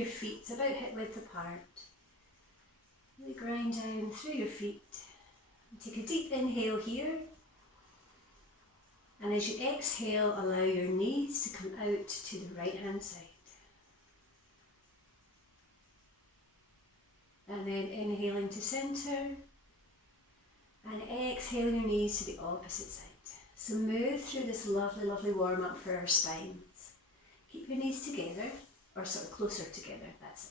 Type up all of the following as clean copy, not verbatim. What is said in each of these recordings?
your feet about hip width apart. Really grind down through your feet. And take a deep inhale here. And as you exhale, allow your knees to come out to the right hand side. And then inhaling to centre. And exhaling your knees to the opposite side. So move through this lovely, lovely warm up for our spines. Keep your knees together, or sort of closer together, that's it.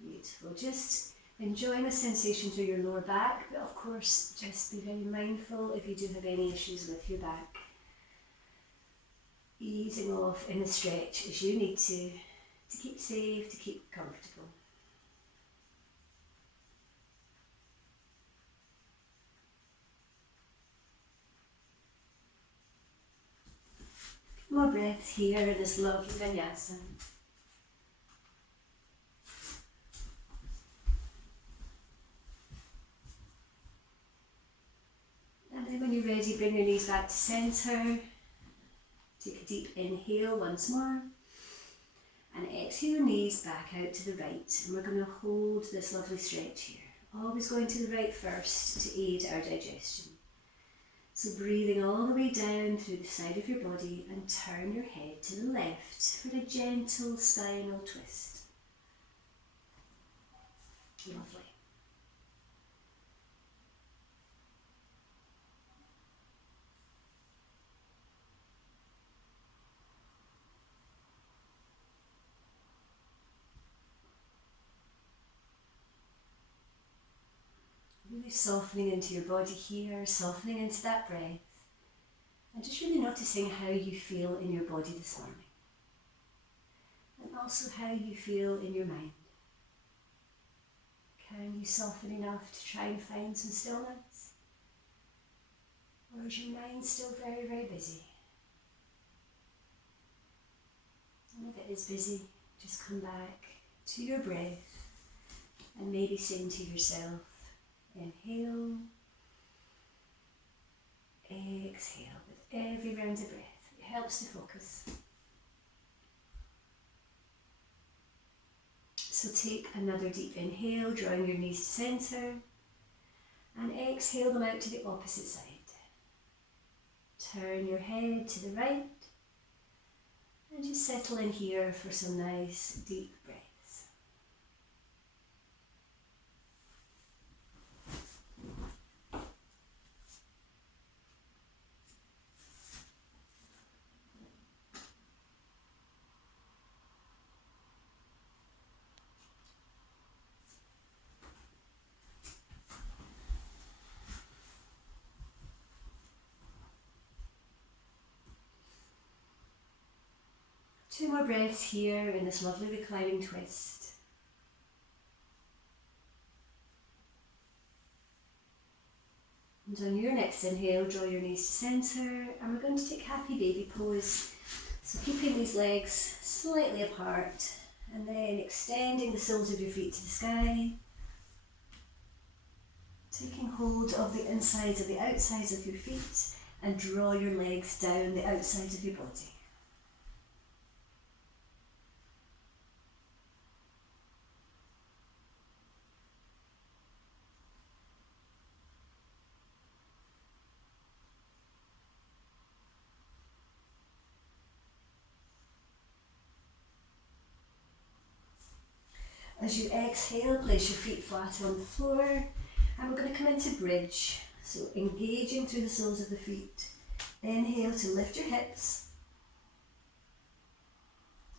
Beautiful. Just enjoying the sensation through your lower back, but of course just be very mindful if you do have any issues with your back. Easing off in the stretch as you need to keep safe, to keep comfortable. More breaths here in this lovely vinyasa. And then when you're ready, bring your knees back to centre. Take a deep inhale once more. And exhale your knees back out to the right. And we're going to hold this lovely stretch here. Always going to the right first to aid our digestion. So breathing all the way down through the side of your body and turn your head to the left for a gentle spinal twist. Lovely. Really softening into your body here, softening into that breath, and just really noticing how you feel in your body this morning, and also how you feel in your mind. Can you soften enough to try and find some stillness? Or is your mind still very, very busy? And if it is busy, just come back to your breath and maybe saying to yourself, inhale, exhale with every round of breath. It helps to focus. So take another deep inhale, drawing your knees to centre, and exhale them out to the opposite side. Turn your head to the right, and just settle in here for some nice deep breaths. Two more breaths here in this lovely reclining twist. And on your next inhale, draw your knees to centre, and we're going to take happy baby pose. So keeping these legs slightly apart, and then extending the soles of your feet to the sky. Taking hold of the insides of the outsides of your feet, and draw your legs down the outsides of your body. As you exhale, place your feet flat on the floor, and we're going to come into bridge. So engaging through the soles of the feet. Inhale to lift your hips,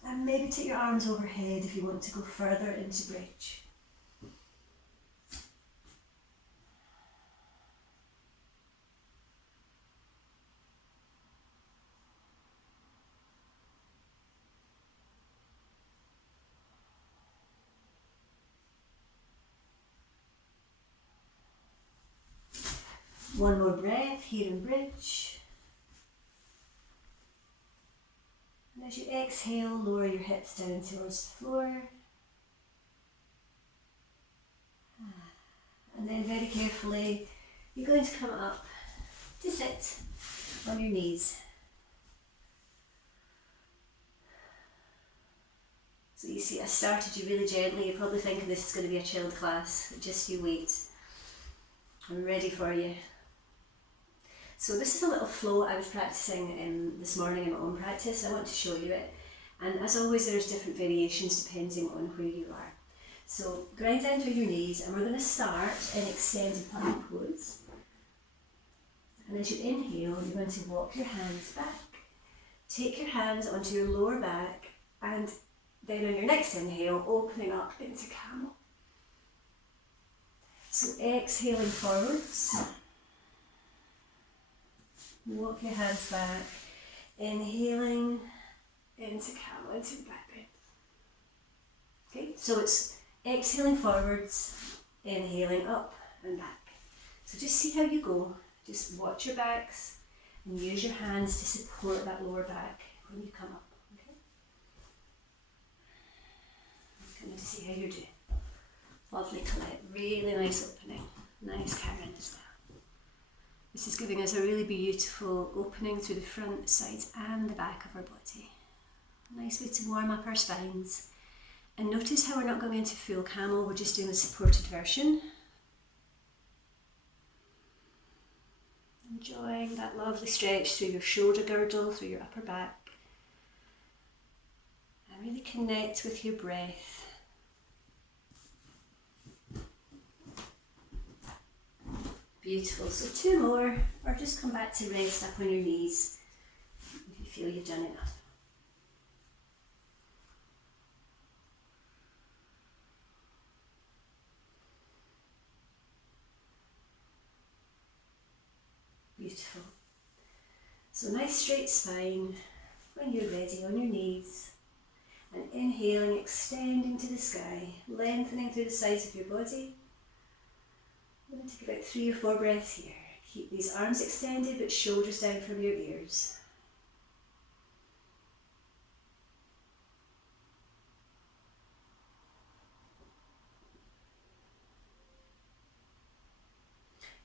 and maybe take your arms overhead if you want to go further into bridge. One more breath here in bridge. And as you exhale, lower your hips down towards the floor. And then very carefully, you're going to come up to sit on your knees. So you see, I started you really gently. You're probably thinking this is going to be a chilled class, but just you wait. I'm ready for you. So this is a little flow I was practicing this morning in my own practice. I want to show you it. And as always, there's different variations depending on where you are. So grind down to your knees, and we're going to start in extended plank pose. And as you inhale, you're going to walk your hands back. Take your hands onto your lower back, and then on your next inhale, opening up into camel. So exhaling forwards. Walk your hands back. Inhaling into camel, into the back bend. Okay, so it's exhaling forwards, inhaling up and back. So just see how you go. Just watch your backs and use your hands to support that lower back when you come up. Okay? I'm going to see how you're doing. Lovely, Colette. Really nice opening. Nice, Karen, as well. This is giving us a really beautiful opening through the front, sides and the back of our body. Nice way to warm up our spines. And notice how we're not going into full camel, we're just doing the supported version. Enjoying that lovely stretch through your shoulder girdle, through your upper back. And really connect with your breath. Beautiful. So 2 more, or just come back to rest up on your knees if you feel you've done enough. Beautiful. So nice straight spine when you're ready on your knees. And inhaling, extending to the sky, lengthening through the sides of your body. I'm going to take about 3 or 4 breaths here. Keep these arms extended but shoulders down from your ears.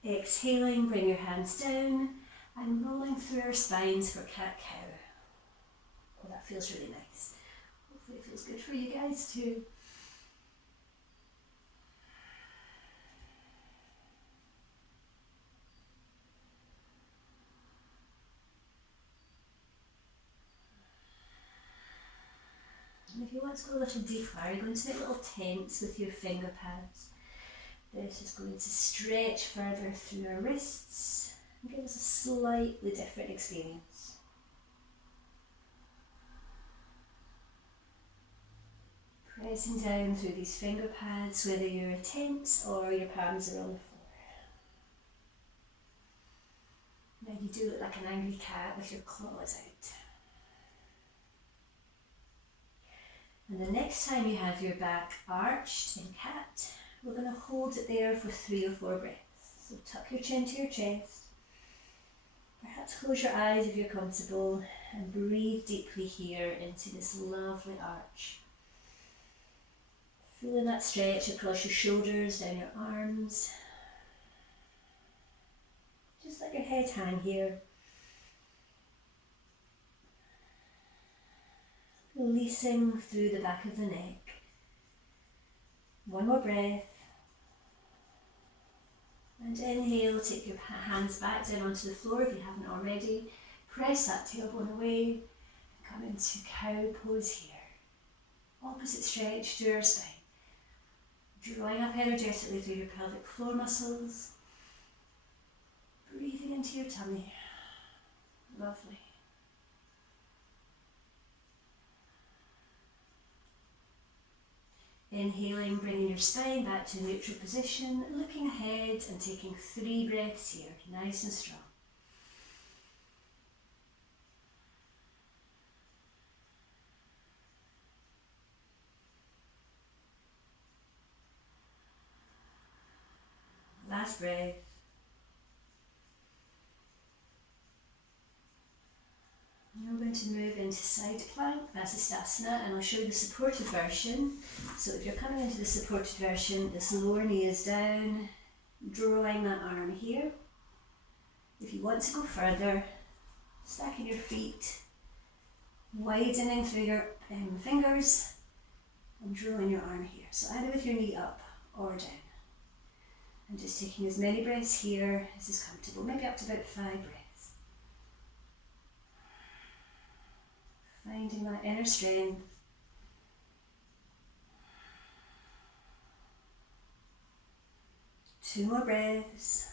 Exhaling, bring your hands down and rolling through our spines for cat-cow. Oh, that feels really nice. Hopefully it feels good for you guys too. And if you want to go a little deeper, you're going to make little tents with your finger pads. This is going to stretch further through our wrists and give us a slightly different experience. Pressing down through these finger pads, whether you're a tent or your palms are on the floor. Now you do look like an angry cat with your claws out. And the next time you have your back arched in cat, we're going to hold it there for 3 or 4 breaths. So tuck your chin to your chest. Perhaps close your eyes if you're comfortable and breathe deeply here into this lovely arch. Feeling that stretch across your shoulders, down your arms. Just let your head hang here. Releasing through the back of the neck. 1 more breath. And inhale, take your hands back down onto the floor if you haven't already. Press that tailbone away. Come into cow pose here. Opposite stretch through our spine. Drawing up energetically through your pelvic floor muscles. Breathing into your tummy. Lovely. Inhaling, bringing your spine back to a neutral position, looking ahead and taking 3 breaths here, nice and strong. Last breath. Now we're going to move into side plank, that's Istasana, and I'll show you the supported version. So if you're coming into the supported version, this lower knee is down, drawing that arm here. If you want to go further, stacking your feet, widening through your fingers and drawing your arm here. So either with your knee up or down. And just taking as many breaths here as is comfortable, maybe up to about 5 breaths. Finding that inner strength. Two more breaths.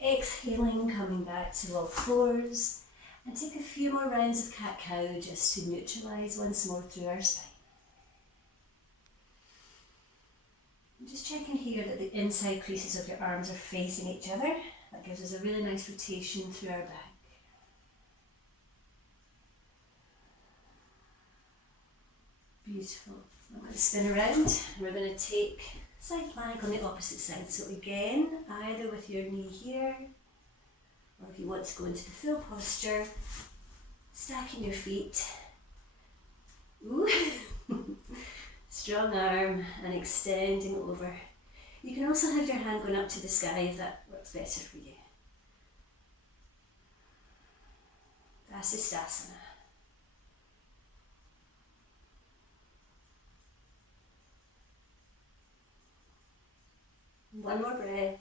Exhaling, coming back to all fours, and take a few more rounds of cat-cow just to neutralise once more through our spine. I'm just checking here that the inside creases of your arms are facing each other. That gives us a really nice rotation through our back. Beautiful. I'm going to spin around. We're going to take side plank on the opposite side. So again, either with your knee here, or if you want to go into the full posture, stacking your feet. Ooh. Strong arm and extending over. You can also have your hand going up to the sky if that works better for you. Vasisthasana. One more breath.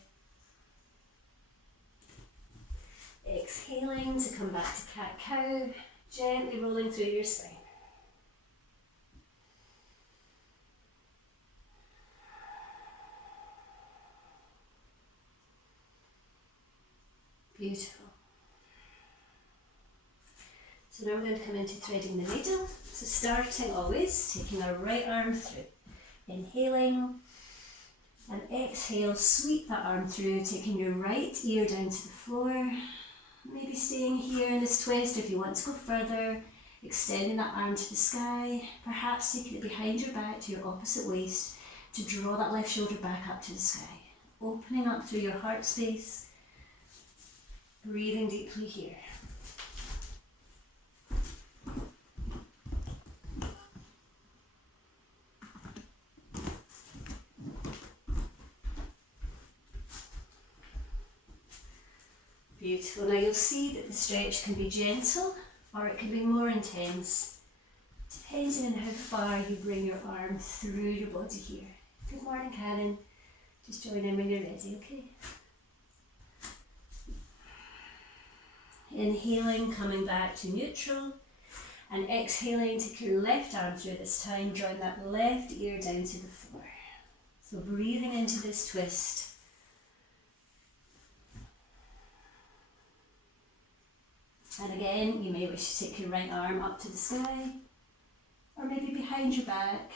Exhaling to come back to cat-cow, gently rolling through your spine. Beautiful. So now we're going to come into threading the needle. So starting always, taking our right arm through. Inhaling and exhale, sweep that arm through, taking your right ear down to the floor. Maybe staying here in this twist if you want to go further, extending that arm to the sky, perhaps taking it behind your back to your opposite waist to draw that left shoulder back up to the sky. Opening up through your heart space, breathing deeply here. Beautiful. Now you'll see that the stretch can be gentle or it can be more intense, depending on how far you bring your arm through your body here. Good morning, Karen. Just join in when you're ready, okay? Inhaling, coming back to neutral, and exhaling, take your left arm through this time, drawing that left ear down to the floor. So breathing into this twist. And again, you may wish to take your right arm up to the sky, or maybe behind your back.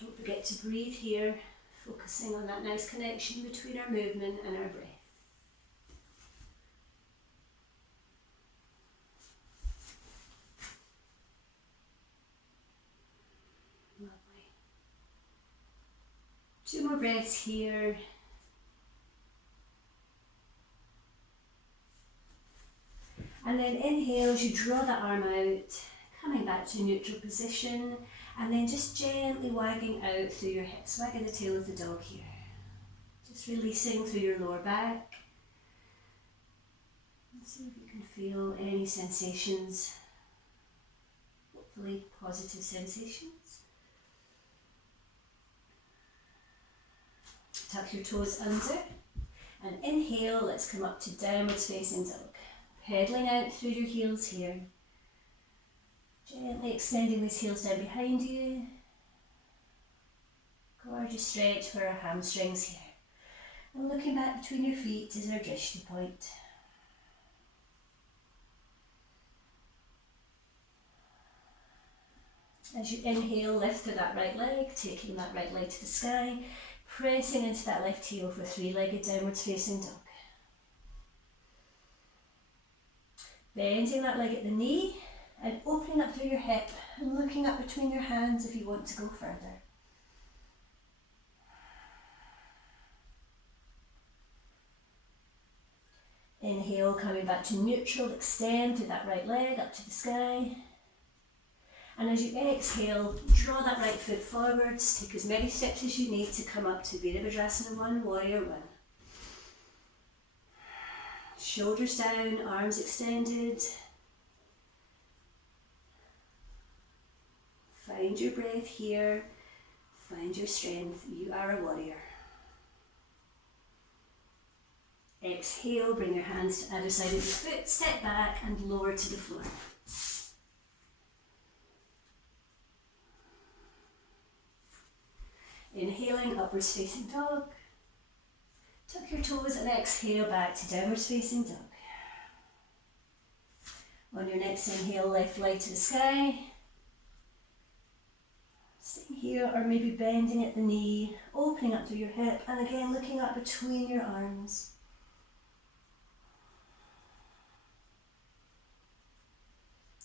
Don't forget to breathe here, focusing on that nice connection between our movement and our breath. Lovely. 2 more breaths here. And then inhale as you draw that arm out, coming back to neutral position, and then just gently wagging out through your hips, wagging the tail of the dog here. Just releasing through your lower back. And see if you can feel any sensations, hopefully positive sensations. Tuck your toes under, and inhale, let's come up to downwards facing dog. Pedaling out through your heels here. Gently extending these heels down behind you. Gorgeous stretch for our hamstrings here. And looking back between your feet is our drishti point. As you inhale, lift through that right leg, taking that right leg to the sky, pressing into that left heel for 3-legged downwards facing dog. Bending that leg at the knee and opening up through your hip and looking up between your hands if you want to go further. Inhale, coming back to neutral, extend through that right leg up to the sky. And as you exhale, draw that right foot forwards, take as many steps as you need to come up to Virabhadrasana 1, Warrior 1. Shoulders down, arms extended. Find your breath here, find your strength, you are a warrior. Exhale, bring your hands to either side of your foot, step back and lower to the floor. Inhaling, upwards facing dog. Tuck your toes and exhale back to downwards facing dog. On your next inhale, left leg to the sky. Staying here or maybe bending at the knee, opening up through your hip and again looking up between your arms.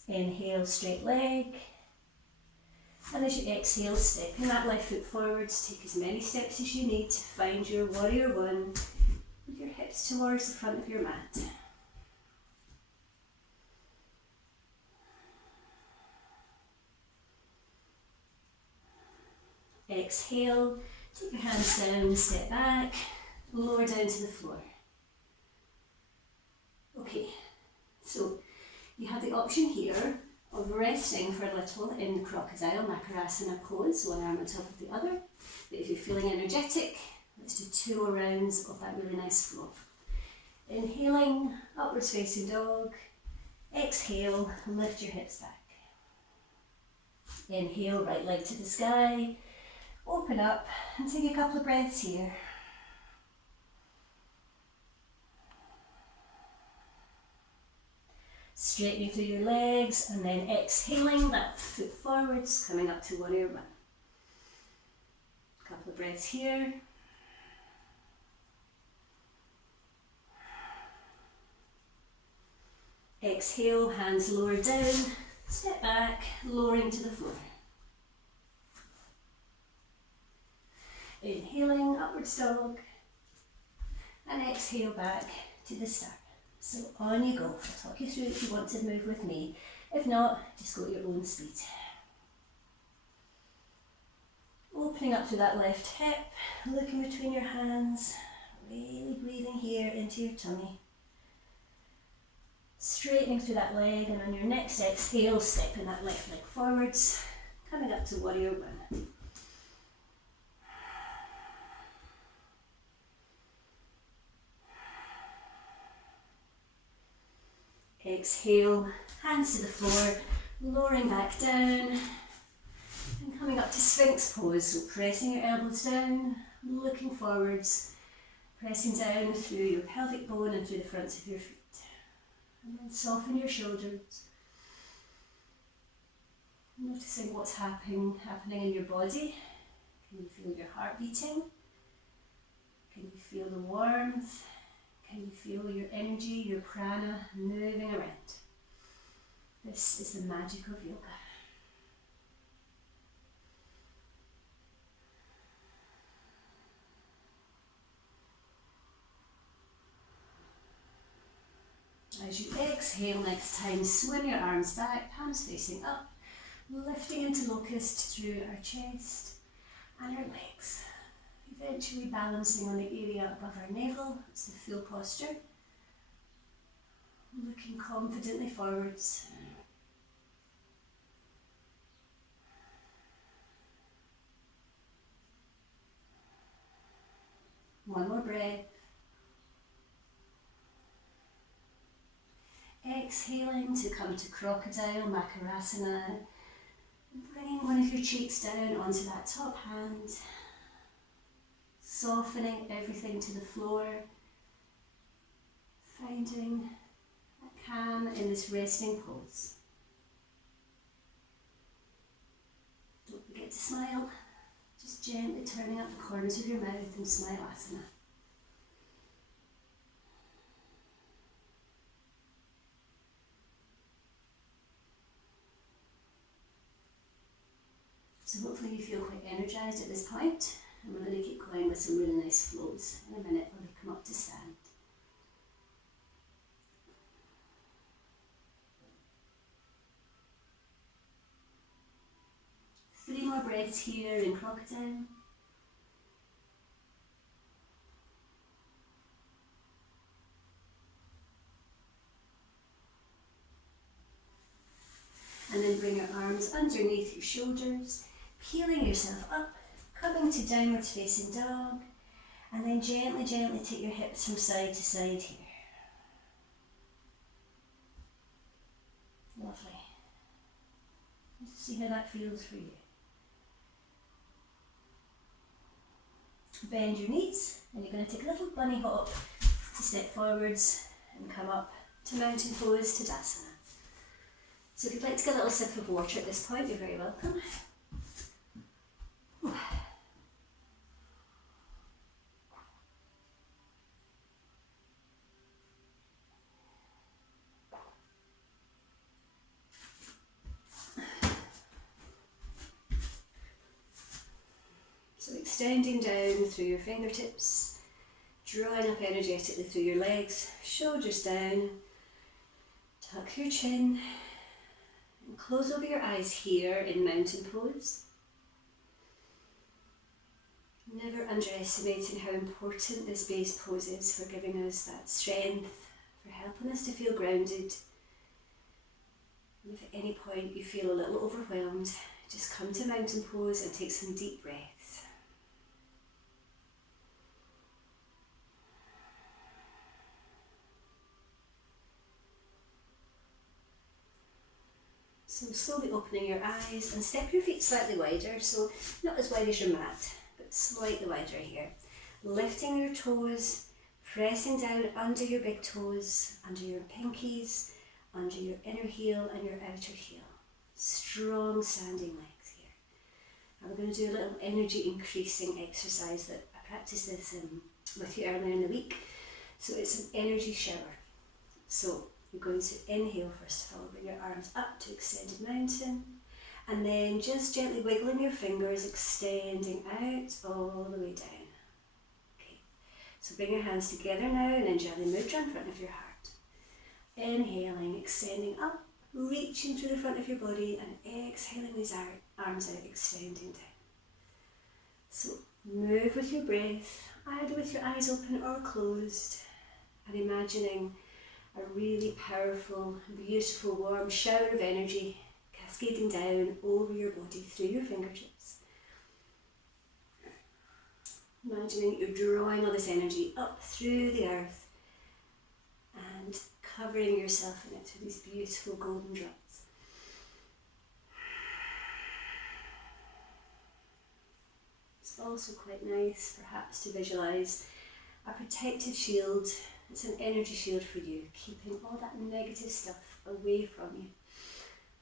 Inhale, straight leg. And as you exhale, stepping that left foot forwards, take as many steps as you need to find your Warrior 1 with your hips towards the front of your mat. Exhale, take your hands down, step back, lower down to the floor. Okay, so you have the option here of resting for a little in the Crocodile Makarasana pose, one arm on top of the other. But if you're feeling energetic, let's do 2 more rounds of that really nice flow. Inhaling, upwards facing dog. Exhale, lift your hips back. Inhale, right leg to the sky. Open up and take a couple of breaths here. Straightening through your legs and then exhaling that foot forwards, coming up to Warrior 1. Couple of breaths here. Exhale, hands lower down, step back, lowering to the floor. Inhaling, upwards dog, and exhale back to the start. So on you go. I'll talk you through if you want to move with me. If not, just go at your own speed. Opening up to that left hip, looking between your hands, really breathing here into your tummy. Straightening through that leg, and on your next exhale, stepping that left leg forwards, coming up to Warrior 1. Exhale, hands to the floor, lowering back down and coming up to Sphinx pose. So pressing your elbows down, looking forwards, pressing down through your pelvic bone and through the fronts of your feet. And then soften your shoulders. Noticing what's happening in your body. Can you feel your heart beating? Can you feel the warmth? Can you feel your energy, your prana moving around? This is the magic of yoga. As you exhale next time, swim your arms back, palms facing up, lifting into locust through our chest and our legs. Eventually balancing on the area above our navel, it's the full posture. Looking confidently forwards. One more breath. Exhaling to come to Crocodile Makarasana. Bringing one of your cheeks down onto that top hand. Softening everything to the floor, finding a calm in this resting pose. Don't forget to smile, just gently turning up the corners of your mouth in Smilasana. So hopefully you feel quite energized at this point. And we're going to keep going with some really nice flows in a minute when we come up to stand. more breaths here in crocodile. And then bring your arms underneath your shoulders, peeling yourself up, coming to downward facing dog, and then gently, gently take your hips from side to side here. Lovely. Just see how that feels for you. Bend your knees, and you're going to take a little bunny hop to step forwards and come up to mountain pose, Tadasana. So if you'd like to get a little sip of water at this point, you're very welcome. So extending down through your fingertips, drawing up energetically through your legs, shoulders down, tuck your chin, and close over your eyes here in mountain pose. Never underestimating how important this base pose is for giving us that strength, for helping us to feel grounded. And if at any point you feel a little overwhelmed, just come to mountain pose and take some deep breaths. So slowly opening your eyes and step your feet slightly wider, so not as wide as your mat, but slightly wider here. Lifting your toes, pressing down under your big toes, under your pinkies, under your inner heel and your outer heel. Strong standing legs here. And we're going to do a little energy increasing exercise that I practiced this with you earlier in the week. So it's an energy shower. So you're going to inhale first of all, bring your arms up to extended mountain, and then just gently wiggling your fingers, extending out all the way down. Okay, so bring your hands together now and then gently mudra in front of your heart. Inhaling, extending up, reaching through the front of your body, and exhaling these arms out, extending down. So move with your breath, either with your eyes open or closed, and imagining a really powerful, beautiful, warm shower of energy cascading down over your body through your fingertips. Imagining you're drawing all this energy up through the earth and covering yourself in it with these beautiful golden drops. It's also quite nice, perhaps, to visualise a protective shield. It's an energy shield for you, keeping all that negative stuff away from you.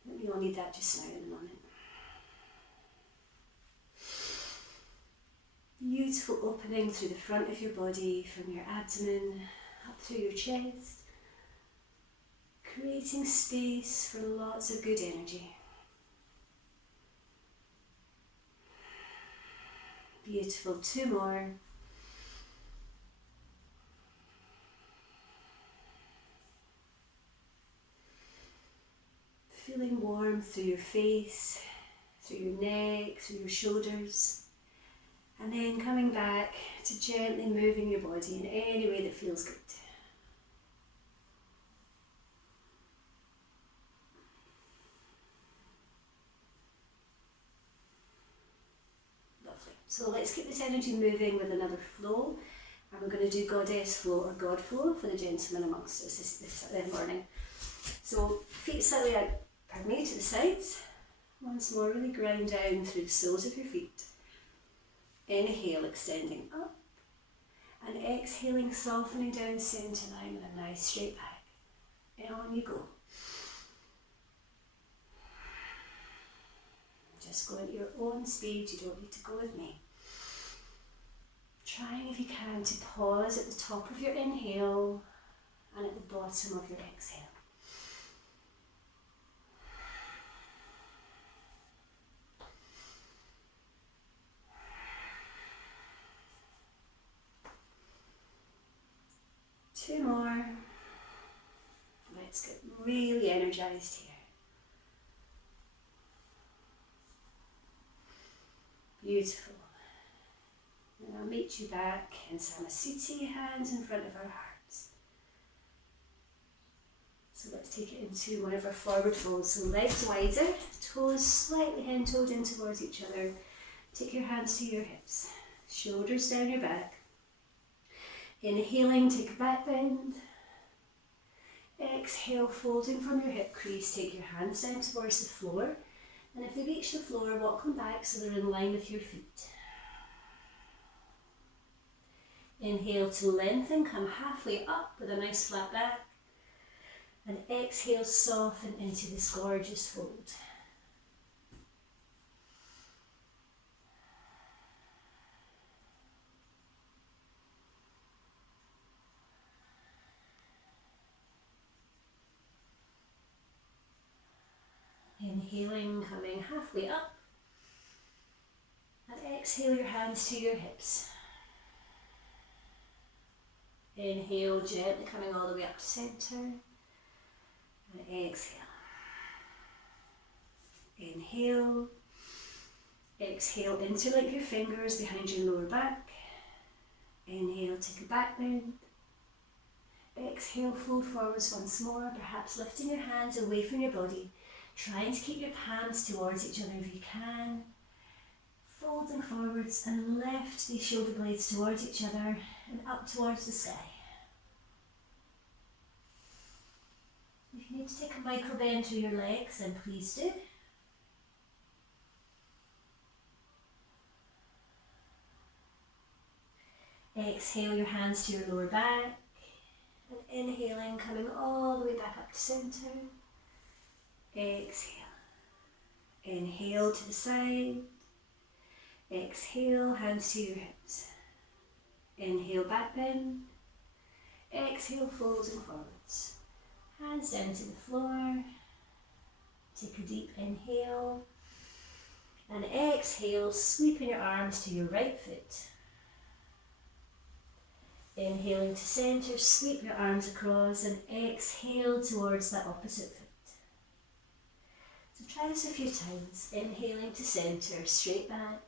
But we all need that just now in the moment. Beautiful opening through the front of your body, from your abdomen, up through your chest, creating space for lots of good energy. Beautiful, 2 more. Feeling warm through your face, through your neck, through your shoulders, and then coming back to gently moving your body in any way that feels good. Lovely. So let's keep this energy moving with another flow, and we're going to do goddess flow or god flow for the gentlemen amongst us this morning. So feet slightly out, pardon me, to the sides. Once more, really ground down through the soles of your feet. Inhale, extending up, and exhaling, softening down the centre line with a nice straight back. And on you go. Just go at your own speed, you don't need to go with me. Trying, if you can, to pause at the top of your inhale and at the bottom of your exhale. Two more. Let's get really energized here. Beautiful. And I'll meet you back in Samasthiti, hands in front of our hearts. So let's take it into one of our forward folds. So legs wider, toes slightly hen-toed in towards each other. Take your hands to your hips, shoulders down your back. Inhaling, take a back bend. Exhale, folding from your hip crease, take your hands down towards the floor. And if they reach the floor, walk them back so they're in line with your feet. Inhale to lengthen, come halfway up with a nice flat back. And exhale, soften into this gorgeous fold. Inhaling, coming halfway up. And exhale your hands to your hips. Inhale, gently coming all the way up to centre. And exhale. Inhale. Exhale, interlink your fingers behind your lower back. Inhale, take a back bend. Exhale, fold forwards once more, perhaps lifting your hands away from your body. Trying to keep your palms towards each other if you can. Folding forwards and lift these shoulder blades towards each other and up towards the sky. If you need to take a micro bend through your legs, then please do. Exhale your hands to your lower back. And inhaling, coming all the way back up to centre. Exhale. Inhale to the side. Exhale, hands to your hips. Inhale, back bend. Exhale, folding forwards. Hands down to the floor. Take a deep inhale. And exhale, sweeping your arms to your right foot. Inhaling to centre, sweep your arms across and exhale towards that opposite foot. So try this a few times. Inhaling to centre, straight back.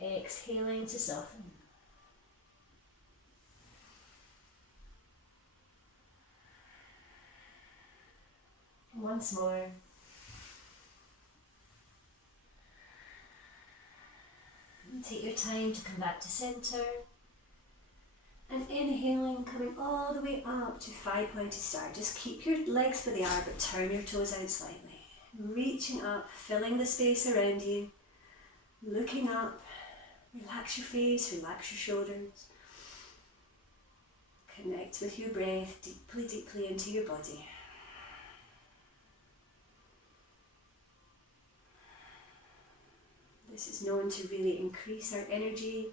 Exhaling to soften. Once more. And take your time to come back to centre. And inhaling, coming all the way up to 5-pointed star. Just keep your legs where they are, but turn your toes out slightly. Reaching up, filling the space around you. Looking up, relax your face, relax your shoulders. Connect with your breath deeply, deeply into your body. This is known to really increase our energy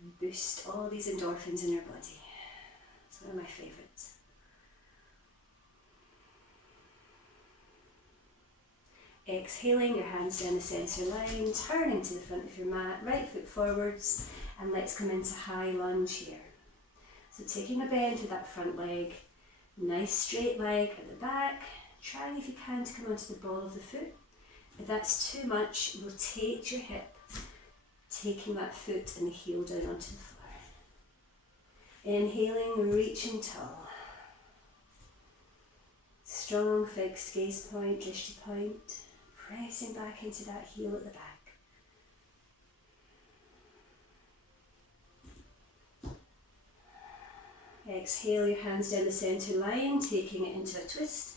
and boost all these endorphins in our body. It's one of my favourites. Exhaling, your hands down the centre line, turning to the front of your mat, right foot forwards, and let's come into high lunge here. So taking a bend with that front leg, nice straight leg at the back, trying if you can to come onto the ball of the foot. If that's too much, rotate your hip, taking that foot and the heel down onto the floor. Inhaling, reaching tall. Strong fixed gaze point, drishti point, pressing back into that heel at the back. Exhale your hands down the centre line, taking it into a twist.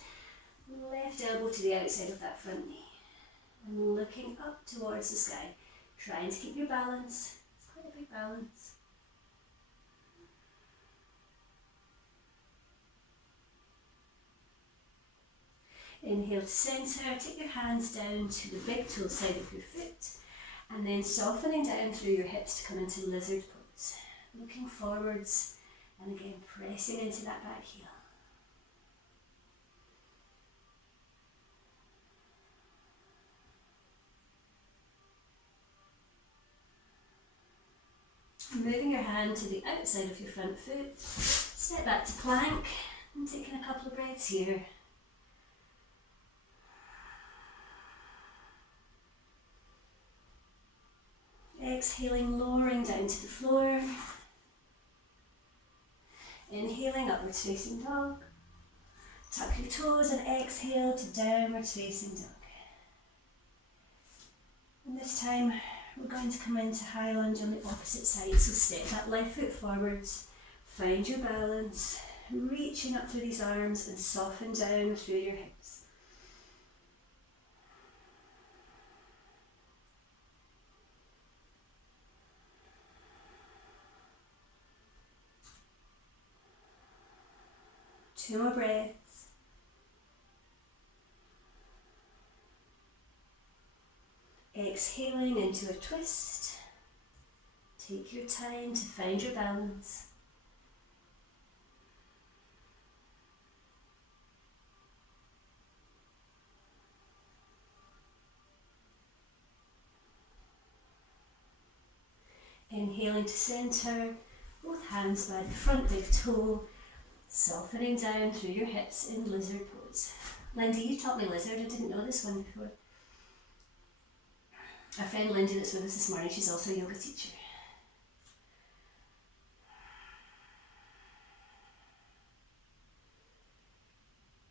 Left elbow to the outside of that front knee. And looking up towards the sky. Trying to keep your balance. It's quite a big balance. Inhale to centre, take your hands down to the big toe side of your foot and then softening down through your hips to come into lizard pose. Looking forwards and again pressing into that back heel. Moving your hand to the outside of your front foot, step back to plank and taking a couple of breaths here. exhaling, lowering down to the floor. Inhaling, upwards facing dog. Tuck your toes and exhale to downward facing dog. And this time we're going to come into high lunge on the opposite side. So step that left foot forwards, find your balance, reaching up through these arms and soften down through your hips. Two more breaths. Exhaling into a twist. Take your time to find your balance. Inhaling to centre, both hands by the front big toe, softening down through your hips in lizard pose. Lindy, you taught me lizard, I didn't know this one before. Our friend Lindy that's with us this morning, she's also a yoga teacher.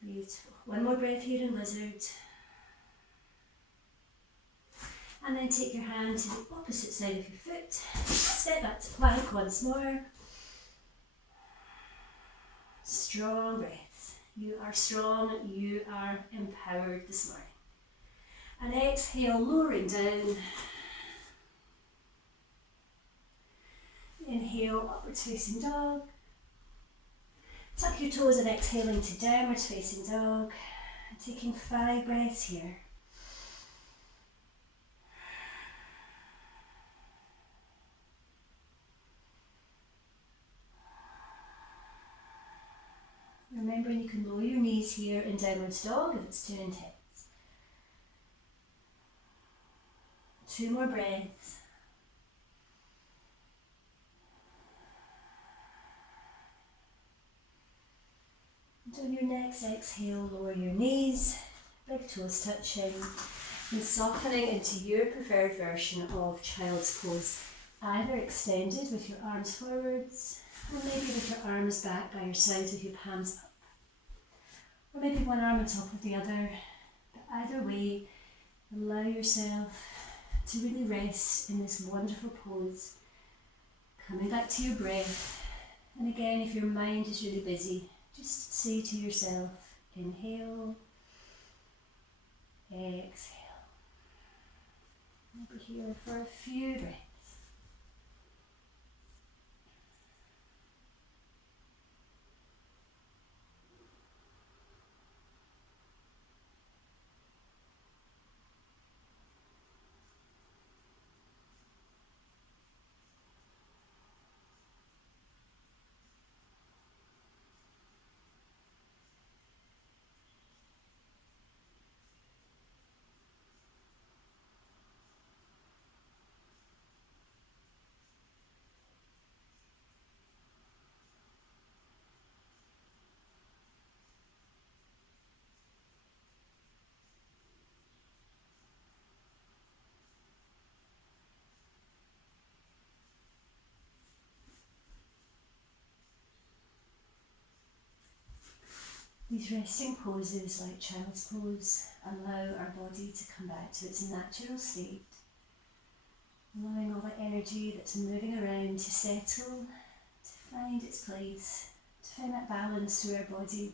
Beautiful. One more breath here in lizard. And then take your hand to the opposite side of your foot. Step back to plank once more. Strong breaths. You are strong, you are empowered this morning. And exhale, lowering down. Inhale, upwards facing dog. Tuck your toes and exhaling to downwards facing dog. Taking 5 breaths here. Remembering you can lower your knees here in downwards dog if it's too intense. 2 more breaths. And on your next exhale, lower your knees, big toes touching, and softening into your preferred version of child's pose. Either extended with your arms forwards, or maybe with your arms back by your sides with your palms up. Or maybe one arm on top of the other. But either way, allow yourself to really rest in this wonderful pose. Coming back to your breath. And again, if your mind is really busy, just say to yourself, inhale, exhale. We'll be here for a few breaths. These resting poses, like child's pose, allow our body to come back to its natural state, allowing all the energy that's moving around to settle, to find its place, to find that balance through our body,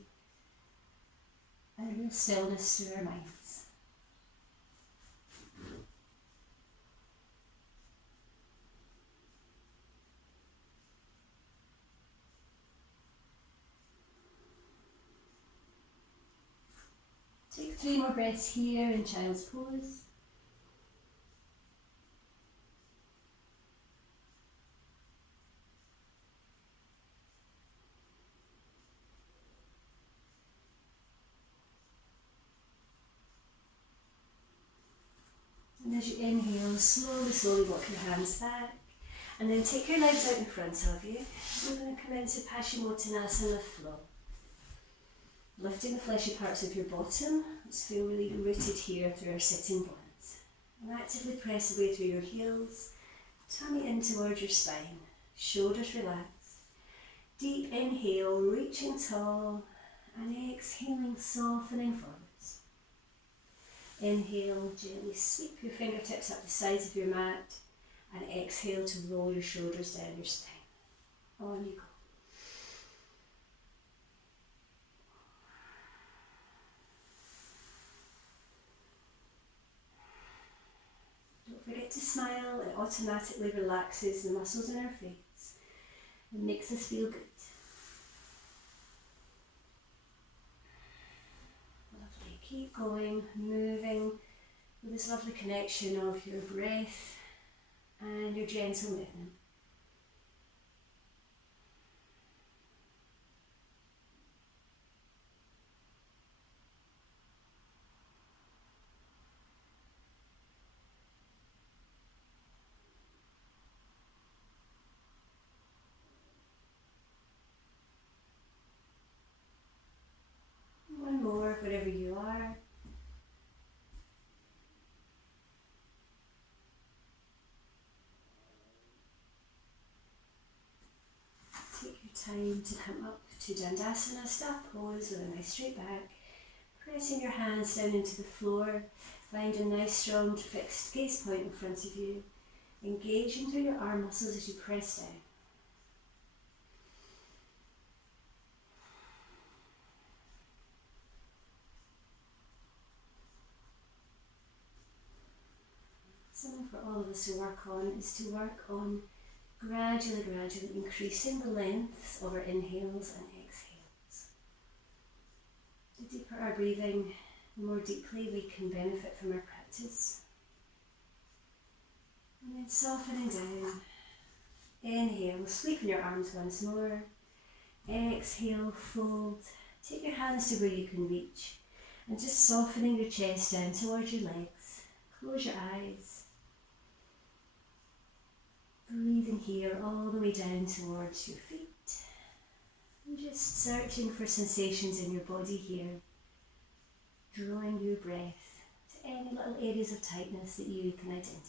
and a real stillness through our minds. Take 3 more breaths here in child's pose. And as you inhale, slowly walk your hands back. And then take your legs out in front of you. We're going to come into Paschimottanasana flow. Lifting the fleshy parts of your bottom. Let's feel really rooted here through our sitting bones. And actively press away through your heels. tummy in towards your spine, shoulders relaxed. Deep inhale, reaching tall, and exhaling, softening forwards. Inhale, gently sweep your fingertips up the sides of your mat, and exhale to roll your shoulders down your spine. On you go. Don't forget to smile, it automatically relaxes the muscles in our face and makes us feel good. Lovely, keep going, moving with this lovely connection of your breath and your gentle movement. One more, wherever you are. Take your time to come up to Dandasana, staff pose with a nice straight back. Pressing your hands down into the floor, find a nice strong fixed gaze point in front of you. Engaging through your arm muscles as you press down. Something for all of us to work on is to work on gradually increasing the lengths of our inhales and exhales. The deeper our breathing, the more deeply we can benefit from our practice. And then softening down. Inhale, sweeping your arms once more. Exhale, fold. Take your hands to where you can reach. And just softening your chest down towards your legs. Close your eyes. Breathing here all the way down towards your feet. And just searching for sensations in your body here. Drawing your breath to any little areas of tightness that you can identify.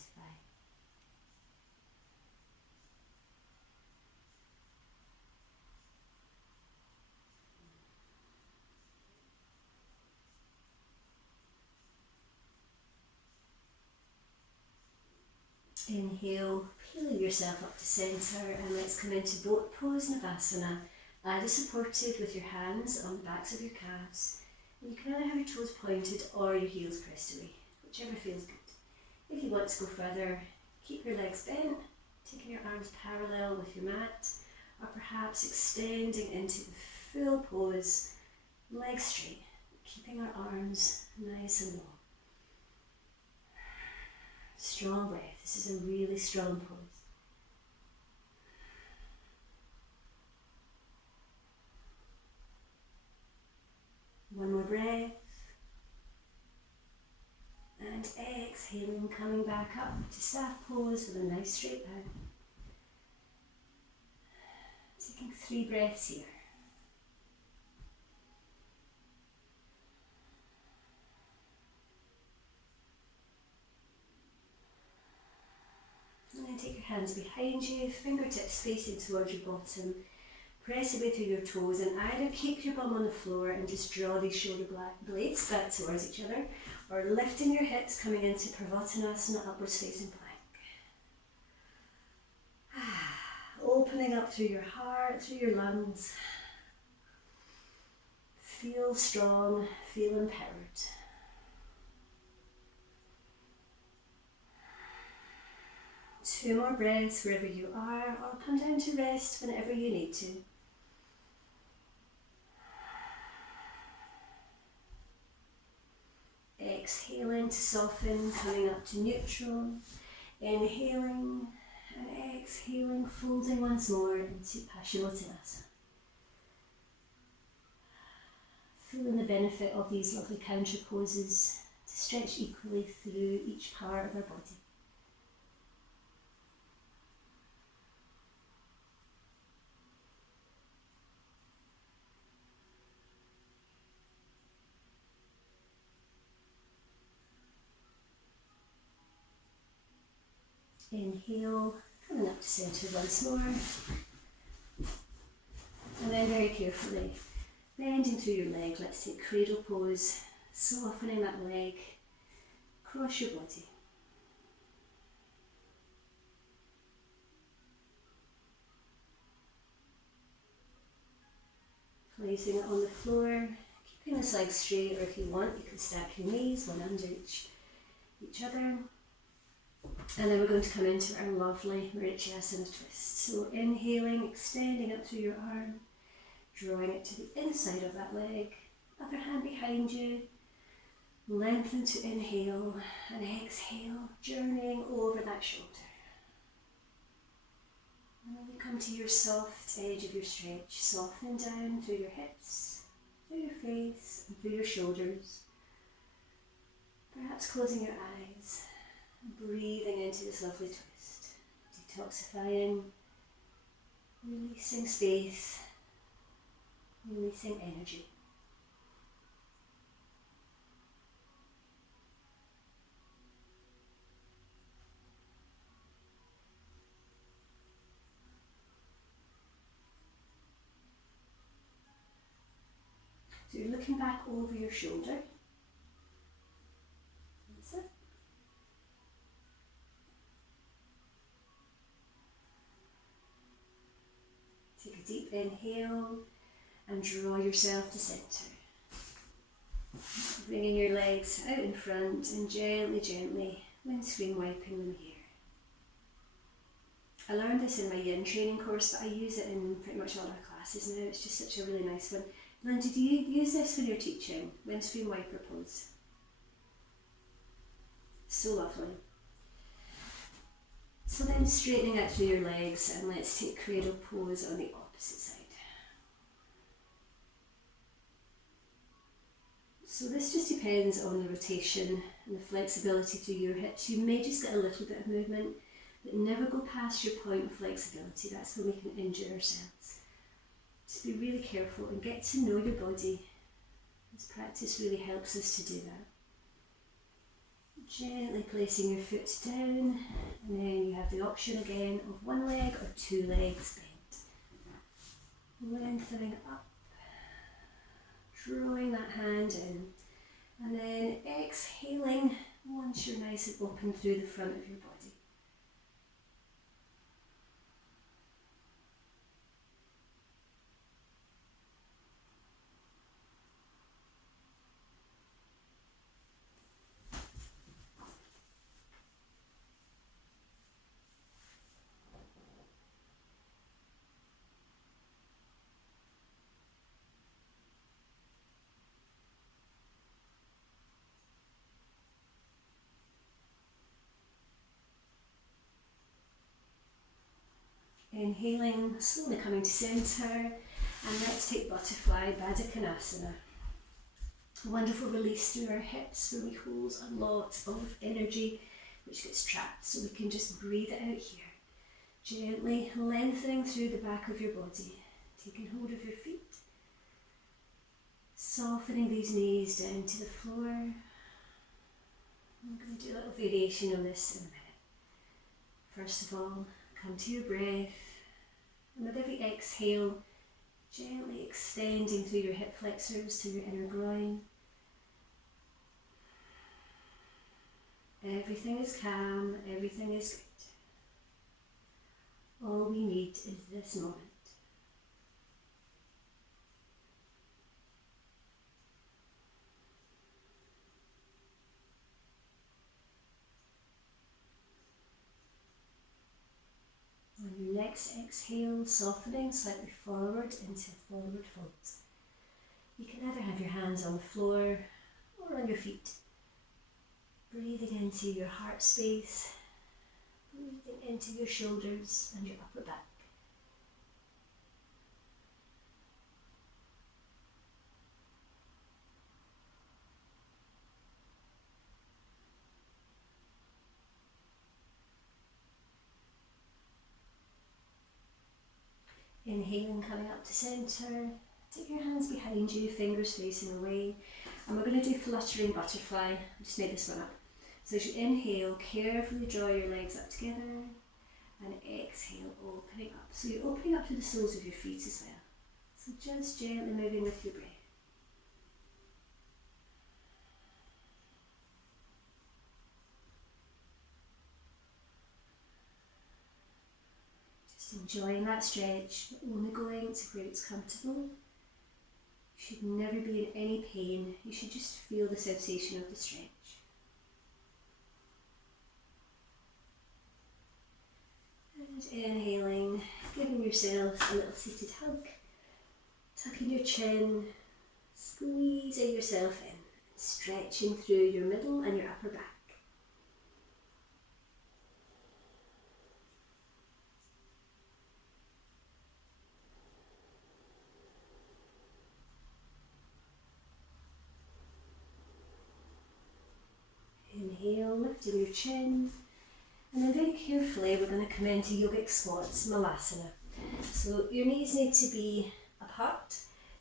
Inhale, peeling yourself up to centre, and let's come into boat pose Navasana, either supported with your hands on the backs of your calves. And you can either have your toes pointed or your heels pressed away, whichever feels good. If you want to go further, keep your legs bent, taking your arms parallel with your mat, or perhaps extending into the full pose, legs straight, keeping our arms nice and long. Strong breath. This is a really strong pose. One more breath. And exhaling, coming back up to staff pose with a nice straight back. Taking 3 breaths here. And then take your hands behind you, fingertips facing towards your bottom. Press away through your toes and either keep your bum on the floor and just draw these shoulder blades back towards each other, or lifting your hips, coming into Parvattanasana, upwards facing plank. Opening up through your heart, through your lungs. Feel strong, feel empowered. Two more breaths wherever you are, or come down to rest whenever you need to. Exhaling to soften, coming up to neutral. Inhaling and exhaling, folding once more into Paschimottanasana. Feeling the benefit of these lovely counter poses to stretch equally through each part of our body. Inhale, Coming up to centre once more. And then very carefully, bending through your leg, let's take cradle pose, softening that leg across your body. Placing it on the floor, keeping the legs straight, or if you want, you can stack your knees one under each other. And then we're going to come into our lovely Marichasana twist. So inhaling, extending up through your arm, drawing it to the inside of that leg, other hand behind you, lengthen to inhale, and exhale, journeying over that shoulder. And then you come to your soft edge of your stretch, softening down through your hips, through your face, and through your shoulders. Perhaps closing your eyes, and breathing into this lovely twist, detoxifying, releasing space, releasing energy. So you're looking back over your shoulder. That's it. Take a deep inhale and draw yourself to centre. Bringing your legs out in front and gently, gently windscreen wiping them here. I learned this in my yin training course, but I use it in pretty much all our classes now. It's just such a really nice one. Linda, do you use this when you're teaching? Windscreen wiper pose. So lovely. So then straightening out through your legs, and let's take cradle pose on the opposite side. So this just depends on the rotation and the flexibility through your hips. You may just get a little bit of movement, but never go past your point of flexibility. That's when we can injure ourselves. Just be really careful and get to know your body. This practice really helps us to do that. Gently placing your foot down, and then you have the option again of one leg or two legs bent. Lengthening up, drawing that hand in, and then exhaling once you're nice and open through the front of your body. Inhaling, slowly coming to centre, and let's take butterfly, Baddha Konasana. Wonderful release through our hips where we hold a lot of energy which gets trapped, so we can just breathe it out here. Gently lengthening through the back of your body, taking hold of your feet, softening these knees down to the floor. I'm going to do a little variation on this in a minute. First of all, come to your breath, and with every exhale, gently extending through your hip flexors to your inner groin. Everything is calm, everything is good. All we need is this moment. On your next exhale, softening slightly forward into forward fold. You can either have your hands on the floor or on your feet. Breathing into your heart space, breathing into your shoulders and your upper back. Inhaling, coming up to centre. Take your hands behind you, fingers facing away. And we're going to do fluttering butterfly. I just made this one up. So as you inhale, carefully draw your legs up together. And So you're opening up to the soles of your feet as well. So just gently moving with your breath. Just enjoying that stretch, only going to where it's comfortable. You should never be in any pain. You should just feel the sensation of the stretch. And inhaling, giving yourself a little seated hug, tucking your chin, squeezing yourself in, stretching through your middle and your upper back. Inhale, lifting your chin, and then very carefully we're going to come into yogic squats, malasana. So your knees need to be apart,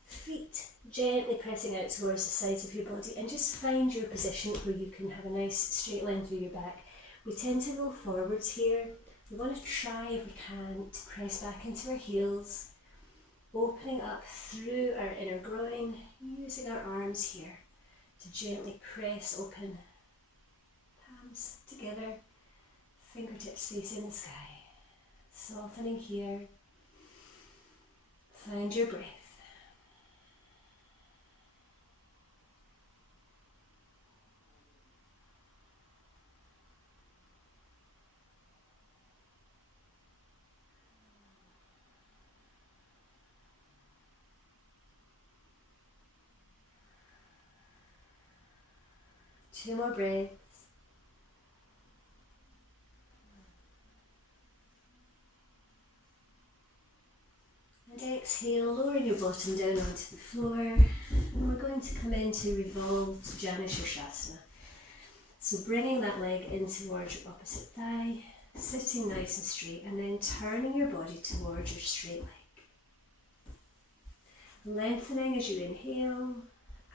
feet gently pressing out towards the sides of your body, and just find your position where you can have a nice straight line through your back. We tend to go forwards here. We want to try, if we can, to press back into our heels, opening up through our inner groin, using our arms here to gently press open, palms together, fingertips facing the sky. Softening here. Find your breath. Two more breaths. And exhale, lowering your bottom down onto the floor. And we're going to come into revolved Janu Shirshasana. So bringing that leg in towards your opposite thigh, sitting nice and straight, and then turning your body towards your straight leg. Lengthening as you inhale,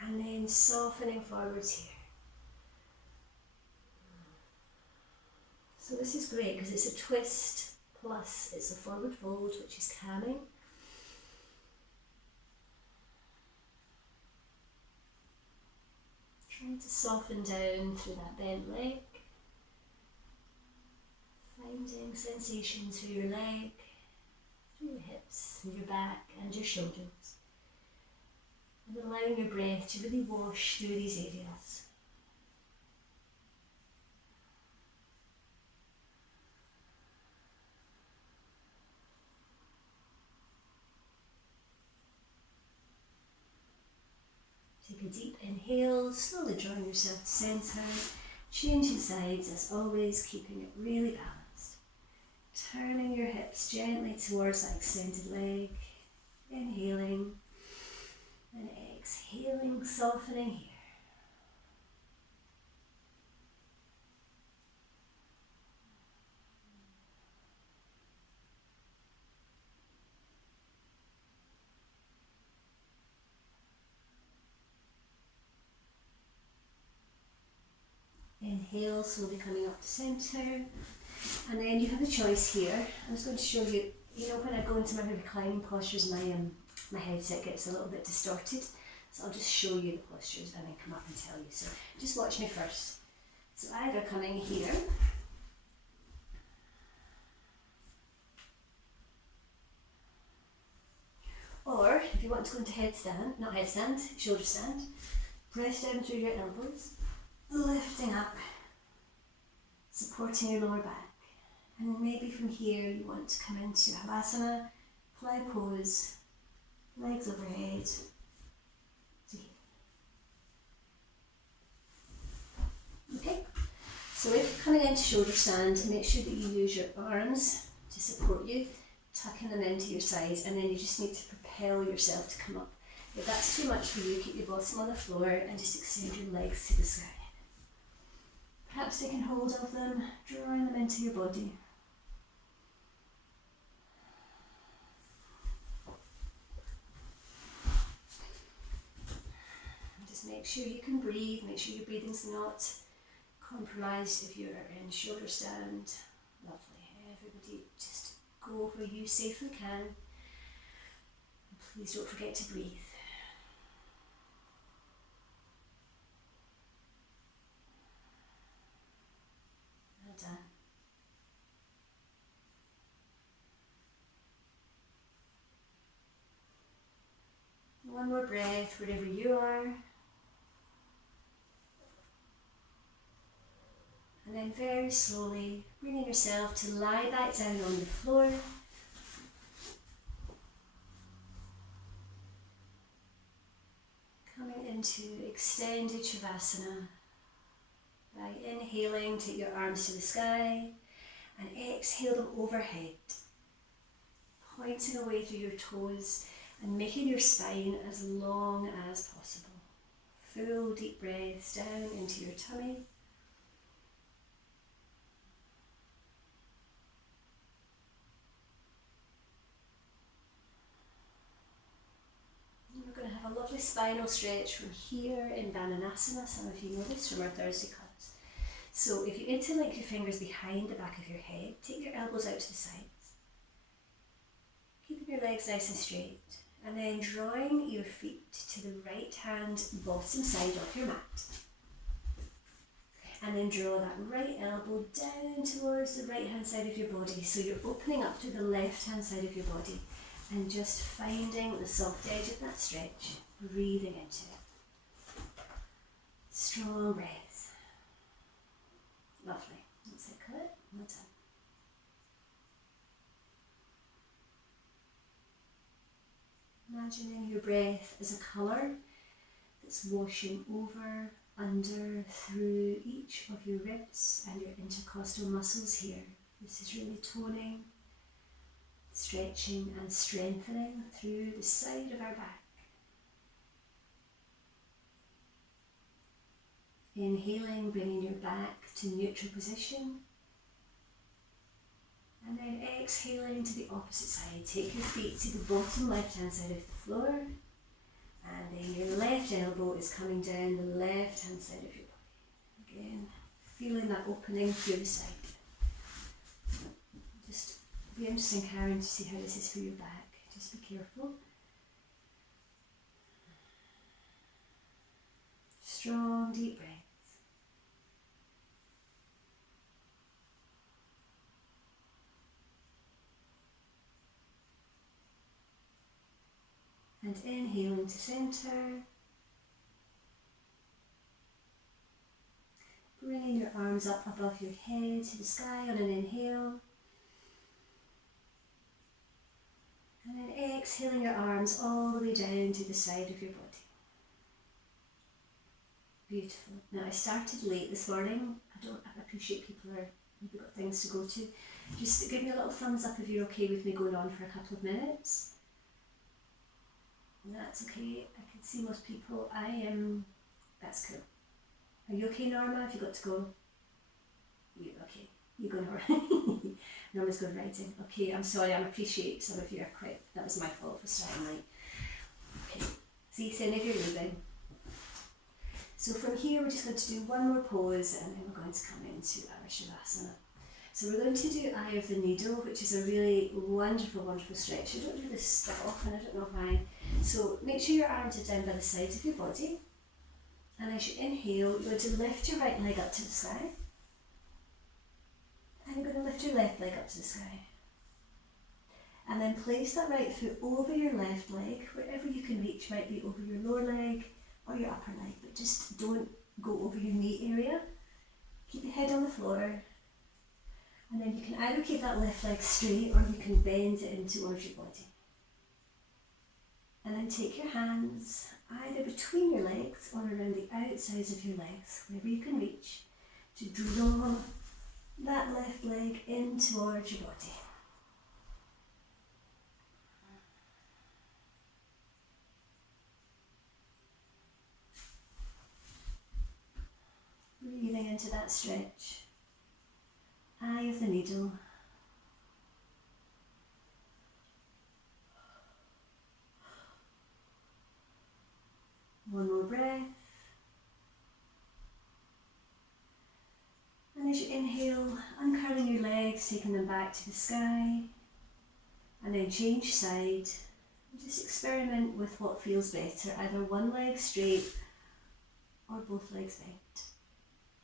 and then softening forwards here. So this is great because it's a twist plus it's a forward fold, which is calming. Trying to soften down through that bent leg. Finding sensation through your leg, through your hips, and your back and your shoulders. And allowing your breath to really wash through these areas. Take a deep inhale, slowly drawing yourself to centre, changing sides as always, keeping it really balanced. Turning your hips gently towards that extended leg, inhaling and exhaling, softening here. Inhale, slowly coming up to centre, and then you have a choice here. I'm just going to show you, when I go into my reclining postures, my headset gets a little bit distorted, so I'll just show you the postures and then come up and tell you. So just watch me first. So either coming here, or if you want to go into shoulder stand, press down through your elbows, lifting up, supporting your lower back. And maybe from here you want to come into Havasana, fly pose, legs overhead, to here. Okay, so if you're coming into shoulder stand, make sure that you use your arms to support you, tucking them into your sides, and then you just need to propel yourself to come up. If that's too much for you, keep your bottom on the floor and just extend your legs to the sky. Perhaps taking hold of them, drawing them into your body. And just make sure you can breathe, make sure your breathing's not compromised if you're in shoulder stand. Lovely. Everybody just go where you safely can. And please don't forget to breathe. Well done. One more breath wherever you are. And then very slowly bringing yourself to lie back down on the floor. Coming into extended Shavasana. By inhaling, take your arms to the sky and exhale them overhead. Pointing away through your toes and making your spine as long as possible. Full deep breaths down into your tummy. And we're going to have a lovely spinal stretch from here in Dhananasana. Some of you know this from our Thursday class. So if you interlink your fingers behind the back of your head, take your elbows out to the sides. Keeping your legs nice and straight. And then drawing your feet to the right hand bottom side of your mat. And then draw that right elbow down towards the right hand side of your body. So you're opening up to the left hand side of your body and just finding the soft edge of that stretch, breathing into it. Strong breaths. Lovely. That's it, Colette. Well done. Imagining your breath as a colour that's washing over, under, through each of your ribs and your intercostal muscles here. This is really toning, stretching and strengthening through the side of our back. Inhaling, bringing your back to neutral position. And then exhaling to the opposite side. Take your feet to the bottom left hand side of the floor. And then your left elbow is coming down the left hand side of your body. Again, feeling that opening through the side. Just be interesting, Karen, to see how this is for your back. Just be careful. Strong, deep breath. And inhaling to centre. Bringing your arms up above your head to the sky on an inhale. And then exhaling your arms all the way down to the side of your body. Beautiful. Now I started late this morning. I appreciate people are maybe got things to go to. Just give me a little thumbs up if you're okay with me going on for a couple of minutes. That's okay. I can see most people. That's cool. Are you okay, Norma? Have you got to go? You okay? You go, Norma. Norma's going writing. Okay, I'm sorry. I appreciate some of you are quite. That was my fault for starting late. Okay. See, Cindy, you're leaving. So from here, we're just going to do one more pose, and then we're going to come into our Shavasana. So we're going to do Eye of the Needle, which is a really wonderful, wonderful stretch. I don't do this that often, I don't know why. So make sure your arms are down by the sides of your body. And as you inhale, you're going to lift your right leg up to the sky. And you're going to lift your left leg up to the sky. And then place that right foot over your left leg, wherever you can reach. Might be over your lower leg or your upper leg, but just don't go over your knee area. Keep your head on the floor. And then you can either keep that left leg straight or you can bend it in towards your body. And then take your hands either between your legs or around the outsides of your legs, wherever you can reach, to draw that left leg in towards your body. Breathing into that stretch. Eye of the needle. One more breath. And as you inhale, uncurling your legs, taking them back to the sky. And then change side. Just experiment with what feels better, either one leg straight or both legs bent.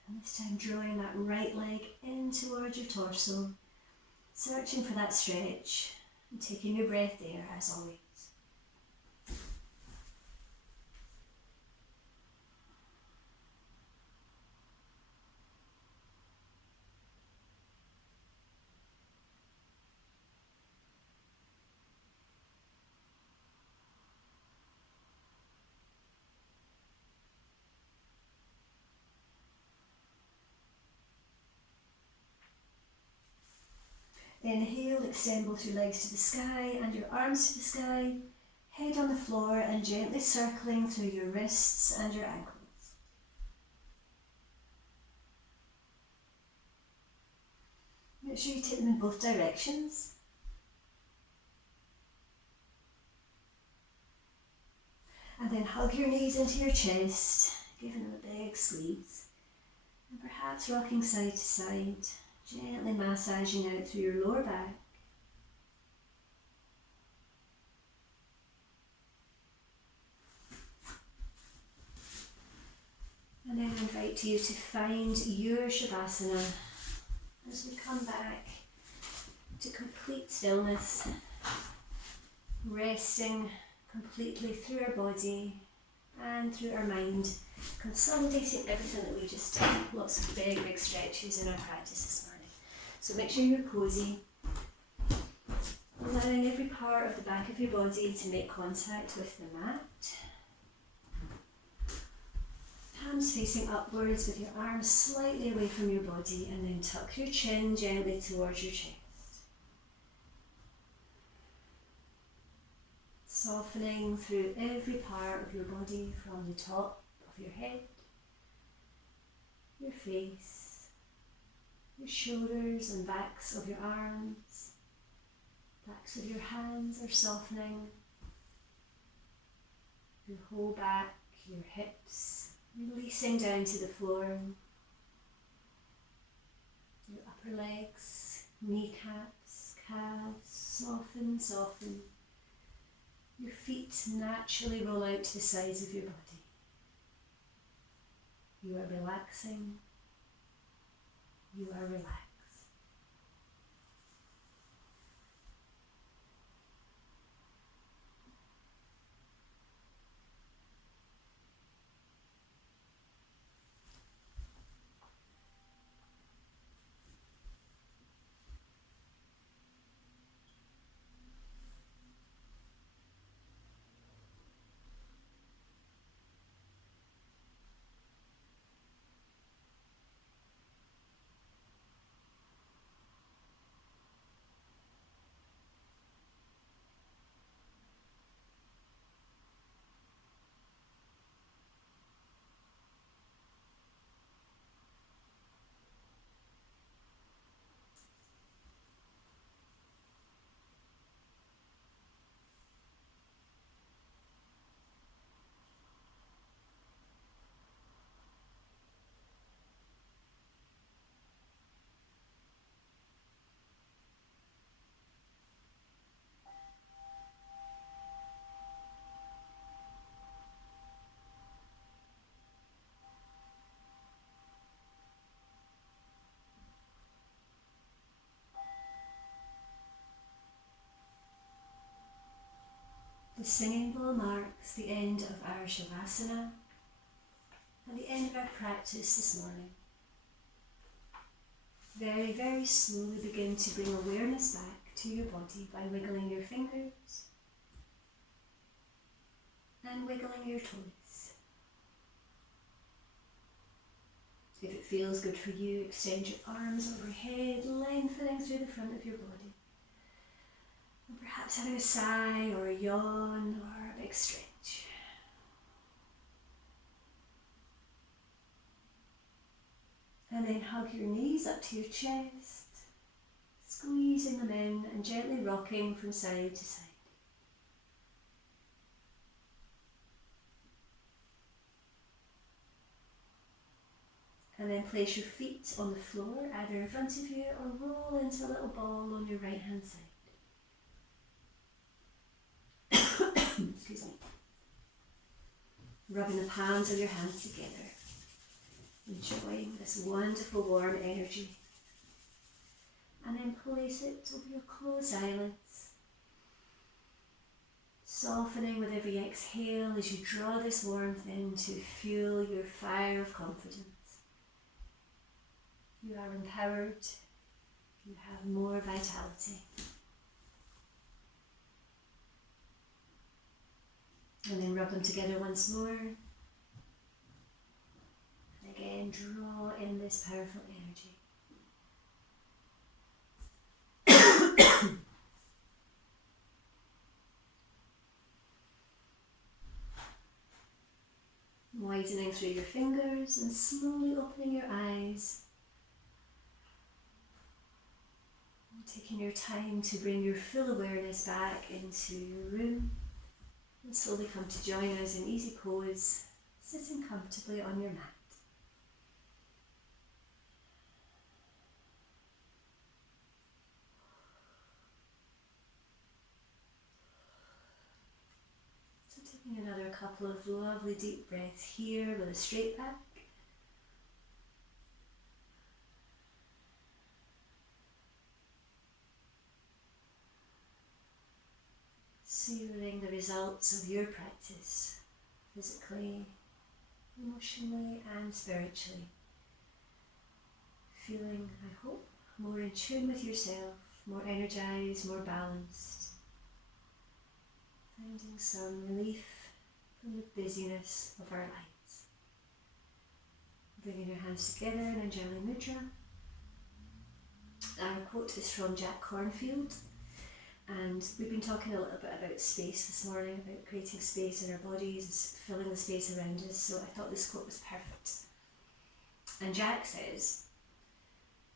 And this time drawing that right leg in towards your torso, searching for that stretch and taking your breath there as always. Inhale, extend both your legs to the sky and your arms to the sky, head on the floor and gently circling through your wrists and your ankles. Make sure you take them in both directions. And then hug your knees into your chest, giving them a big squeeze. And perhaps rocking side to side, gently massaging out through your lower back. And then I invite you to find your Shavasana as we come back to complete stillness, resting completely through our body and through our mind, consolidating everything that we just did. Lots of big, big stretches in our practice this morning. So make sure you're cosy, allowing every part of the back of your body to make contact with the mat. Hands facing upwards with your arms slightly away from your body, and then tuck your chin gently towards your chest. Softening through every part of your body from the top of your head, your face, your shoulders and backs of your arms, backs of your hands are softening, your whole back, your hips, releasing down to the floor, your upper legs, kneecaps, calves, soften, soften. Your feet naturally roll out to the sides of your body. You are relaxing. You are relaxed. The singing bowl marks the end of our Shavasana and the end of our practice this morning. Very, very slowly begin to bring awareness back to your body by wiggling your fingers and wiggling your toes. If it feels good for you, extend your arms overhead, lengthening through the front of your body. And perhaps having a sigh or a yawn or a big stretch. And then hug your knees up to your chest, squeezing them in and gently rocking from side to side. And then place your feet on the floor, either in front of you or roll into a little ball on your right hand side. rubbing the palms of your hands together, enjoying this wonderful warm energy. And then place it over your closed eyelids, softening with every exhale as you draw this warmth in to fuel your fire of confidence. You are empowered, you have more vitality. And then rub them together once more. And again, draw in this powerful energy. Widening through your fingers and slowly opening your eyes. And taking your time to bring your full awareness back into your room. And slowly come to join us in easy pose, sitting comfortably on your mat. So taking another couple of lovely deep breaths here with a straight back. Savoring the results of your practice, physically, emotionally and spiritually. Feeling, I hope, more in tune with yourself, more energized, more balanced. Finding some relief from the busyness of our lives. Bringing your hands together in Anjali Mudra. Our quote is from Jack Cornfield. And we've been talking a little bit about space this morning, about creating space in our bodies, filling the space around us, so I thought this quote was perfect. And Jack says,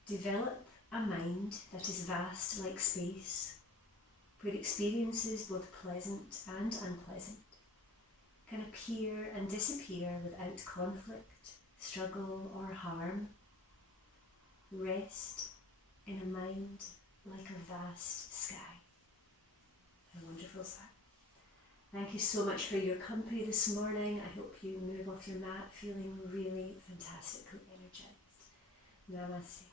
"Develop a mind that is vast like space, where experiences both pleasant and unpleasant can appear and disappear without conflict, struggle or harm. Rest in a mind like a vast sky." How wonderful is that? Thank you so much for your company this morning. I hope you move off your mat feeling really fantastically energized. Namaste.